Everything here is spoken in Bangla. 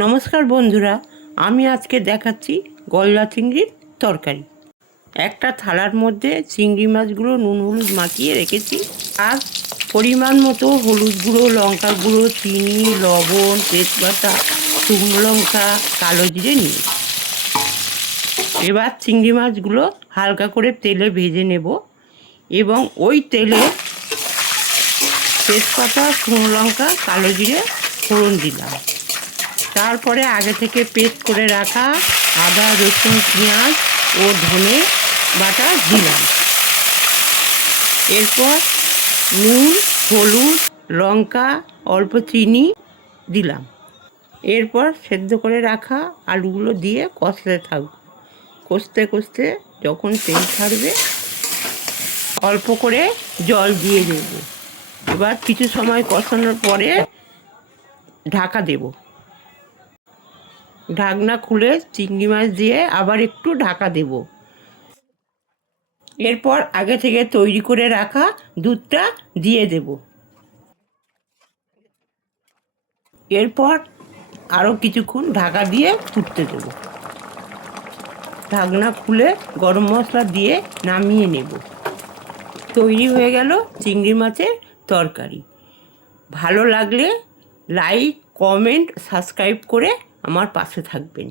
নমস্কার বন্ধুরা, আমি আজকে দেখাচ্ছি গলদা চিংড়ির তরকারি। একটা থালার মধ্যে চিংড়ি মাছগুলো নুন হলুদ মাখিয়ে রেখেছি, আর পরিমাণ মতো হলুদ গুঁড়ো, লঙ্কা গুঁড়ো, চিনি, লবণ, তেজপাতা, শুকনো লঙ্কা, কালো জিরে নিয়ে এবার চিংড়ি মাছগুলো হালকা করে তেলে ভেজে নেব এবং ওই তেলে তেজপাতা, শুকনো লঙ্কা, কালো জিরে ফোড়ন দিলাম। তারপরে আগে থেকে পেস্ট করে রাখা আদা, রসুন, পেঁয়াজ ও ধনে বাটা দিলাম। এরপর নুন, হলুদ, লঙ্কা, অল্প চিনি দিলাম। এরপর সেদ্ধ করে রাখা আলুগুলো দিয়ে কষতে থাকব। কষতে কষতে যখন তেল ছাড়বে অল্প করে জল দিয়ে দেব। এবার কিছু সময় কষানোর পরে ঢাকা দেব। ঢাকনা খুলে চিংড়ি মাছ দিয়ে আবার একটু ঢাকা দেব। এরপর আগে থেকে তৈরি করে রাখা দুধটা দিয়ে দেব। এরপর আরও কিছুক্ষণ ঢাকা দিয়ে ফুটতে দেব। ঢাকনা খুলে গরম মশলা দিয়ে নামিয়ে নেব। তৈরি হয়ে গেল চিংড়ি মাছের তরকারি। ভালো লাগলে লাইক, কমেন্ট, সাবস্ক্রাইব করে আমার পাশে থাকবেন।